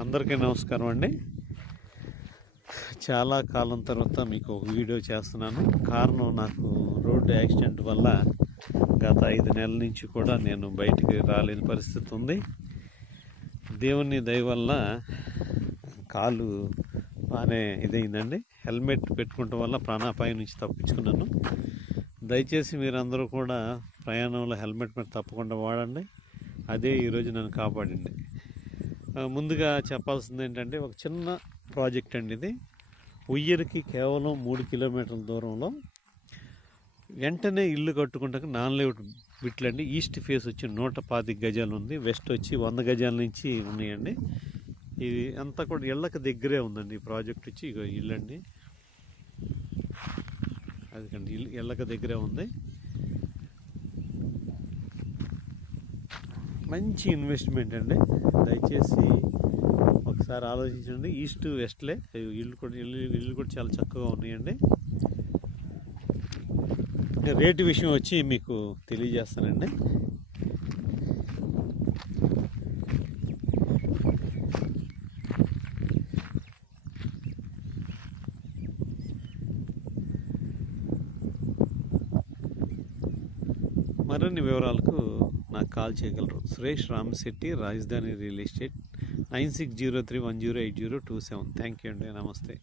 అందరికీ నమస్కారం అండి. చాలా కాలం తర్వాత మీకు ఒక వీడియో చేస్తున్నాను. కారణం నాకు రోడ్డు యాక్సిడెంట్ వల్ల గత ఐదు నెలల నుంచి కూడా నేను బయటికి రాలేని పరిస్థితి ఉంది. దేవుని దయ వల్ల కాలు బాగానే ఇదైందండి. హెల్మెట్ పెట్టుకోవటం వల్ల ప్రాణాపాయం నుంచి తప్పించుకున్నాను. దయచేసి మీరందరూ కూడా ప్రయాణంలో హెల్మెట్ మీద తప్పకుండా వాడండి. అదే ఈరోజు నన్ను కాపాడండి. ముందుగా చెప్పాల్సింది ఏంటంటే ఒక చిన్న ప్రాజెక్ట్ అండి ఇది. ఉయ్యరికి కేవలం మూడు కిలోమీటర్ల దూరంలో వెంటనే ఇల్లు కట్టుకుంటాక నాన్ లేఅవుట్ బిట్లండి. ఈస్ట్ ఫేస్ వచ్చి నూట పాతిక గజాలు ఉంది. వెస్ట్ వచ్చి వంద గజాల నుంచి ఉన్నాయండి. ఇది అంతా కూడా ఇళ్ళకి దగ్గరే ఉందండి. ఈ ప్రాజెక్ట్ వచ్చి ఇల్లు అండి అదికండి ఇల్లు ఇళ్ళకి దగ్గరే ఉంది. మంచి ఇన్వెస్ట్మెంట్ అండి. దయచేసి ఒకసారి ఆలోచించండి. ఈస్ట్ వెస్ట్లే. ఇల్లు కూడా ఇల్లు ఇల్లు కూడా చాలా చక్కగా ఉన్నాయండి. రేటు విషయం వచ్చి మీకు తెలియజేస్తానండి. మరిన్ని వివరాలకు నాకు కాల్ చేయగలరు. Suresh Ramasetti Rajadhani real estate nine six zero three one zero eight zero two seven. Thank you అండి. నమస్తే.